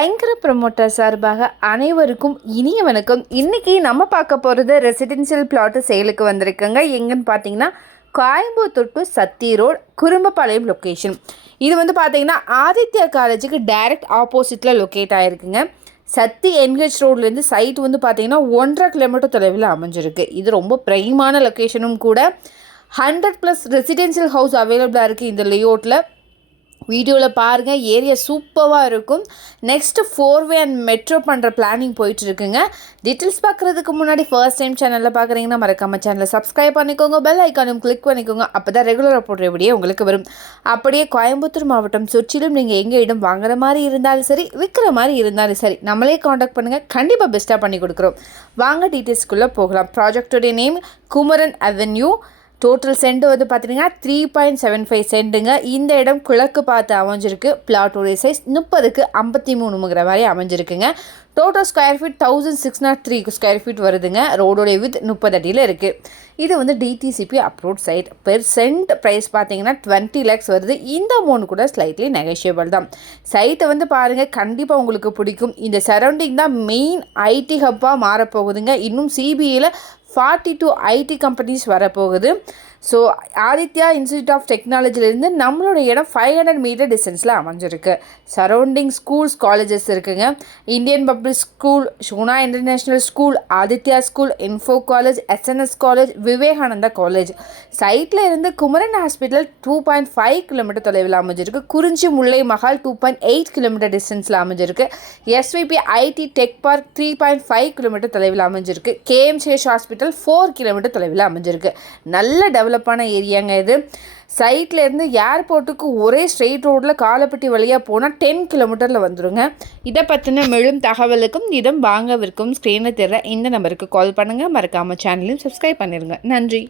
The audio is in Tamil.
ஐங்கர ப்ரமோட்டர் சார்பாக அனைவருக்கும் இனிய வணக்கம். இன்றைக்கி நம்ம பார்க்க போகிறது ரெசிடென்ஷியல் பிளாட்டு சேலுக்கு வந்திருக்குங்க. எங்கன்னு பார்த்தீங்கன்னா Coimbatore to Sathy road Kurumbapalayam location. இது வந்து பார்த்தீங்கன்னா ஆதித்யா காலேஜுக்கு டைரக்ட் ஆப்போசிட்டில் லொக்கேட் ஆகிருக்குங்க. சத்தி என்ஹெச் ரோட்லேருந்து சைட் வந்து பார்த்தீங்கன்னா 1.5 கிலோமீட்டர் தொலைவில் அமைஞ்சிருக்கு. இது ரொம்ப ப்ரைமான லொக்கேஷனும் கூட. 100+ ரெசிடென்ஷியல் ஹவுஸ் அவைலபிளாக இருக்குது இந்த லேஅவுட்டில். வீடியோவில் பாருங்கள், ஏரியா சூப்பராக இருக்கும். நெக்ஸ்ட்டு 4-வே அண்ட் மெட்ரோ பண்ணுற பிளானிங் போயிட்டுருக்குங்க. டீட்டெயில்ஸ் பார்க்குறதுக்கு முன்னாடி ஃபர்ஸ்ட் டைம் சேனலில் பார்க்குறீங்கன்னா மறக்காமல் சேனலை சப்ஸ்கிரைப் பண்ணிக்கோங்க, பெல் ஐக்கானும் கிளிக் பண்ணிக்கோங்க. அப்போ தான் ரெகுலராக போடுற வீடியோ உங்களுக்கு வரும். அப்படியே கோயம்புத்தூர் மாவட்டம் சுற்றிலும் நீங்கள் எங்கே இடம் வாங்குற மாதிரி இருந்தாலும் சரி, விற்கிற மாதிரி இருந்தாலும் சரி, நம்மளே காண்டாக்ட் பண்ணுங்கள். கண்டிப்பாக பெஸ்ட்டாக பண்ணி கொடுக்குறோம். வாங்க டீட்டெயில்ஸ்குள்ளே போகலாம். ப்ராஜெக்டோடைய name Kumaran avenue. Total cent வந்து பார்த்தீங்கன்னா 3.75 சென்ட்டுங்க. இந்த இடம் கிழக்கு பார்த்து அமைஞ்சிருக்கு. பிளாட்டோடைய சைஸ் 30க்கு 53 மாதிரி அமைஞ்சிருக்குங்க. Total square feet 1603 square feet வருதுங்க. ரோடோடைய வித் 30 அடியில் இருக்குது. இது வந்து DTCP approved site. Per cent price பார்த்தீங்கன்னா 20 lakhs வருது. இந்த அமௌண்ட் கூட ஸ்லைட்லி நெகோஷியபிள் தான். சைட்டை வந்து பாருங்கள், கண்டிப்பாக உங்களுக்கு பிடிக்கும். இந்த சரௌண்டிங் தான் மெயின் ஐடி ஹப்பாக மாறப்போகுதுங்க. இன்னும் சிபிஐயில் 42 ஐடி கம்பெனிஸ் வரப்போகுது. ஸோ ஆதித்யா இன்ஸ்டியூட் ஆஃப் டெக்னாலஜிலேருந்து நம்மளோட இடம் 500 மீட்டர் டிஸ்டன்ஸில் அமைஞ்சிருக்கு. சரௌண்டிங் ஸ்கூல்ஸ், காலேஜஸ் இருக்குங்க. இந்தியன் பப்ளிக் ஸ்கூல், ஷோனா international school, Aditya school, info college, SNS college, Vivekananda college. சைட்டில் இருந்து குமரன் ஹாஸ்பிட்டல் 2.5 கிலோமீட்டர் தொலைவில் அமைஞ்சிருக்கு. குறிஞ்சி முல்லை மஹால் 2.8 கிலோமீட்டர் டிஸ்டன்ஸில் அமைஞ்சிருக்கு. SVB IT tech park 3.5 kilometre தொலைவில் அமைஞ்சிருக்கு. கேஎம்சிஹெச் ஹாஸ்பிட்டல் 4 கிலோமீட்டர் தொலைவில் அமைஞ்சிருக்கு. நல்ல டெவலப்பான ஏரியாங்க இது. சைட்டில் இருந்து ஏர்போர்ட்டுக்கு ஒரே ஸ்ட்ரெயிட் ரோட்டில் காலப்பட்டி வழியாக போனால் 10 கிலோமீட்டரில் வந்துடுங்க. இதை பற்றின மேலும் தகவலுக்கும் இடம் வாங்கவிருக்கும் ஸ்க்ரீனில் தெரியற இந்த நம்பருக்கு கால் பண்ணுங்கள். மறக்காமல் சேனலையும் சப்ஸ்கிரைப் பண்ணிடுங்க. நன்றி.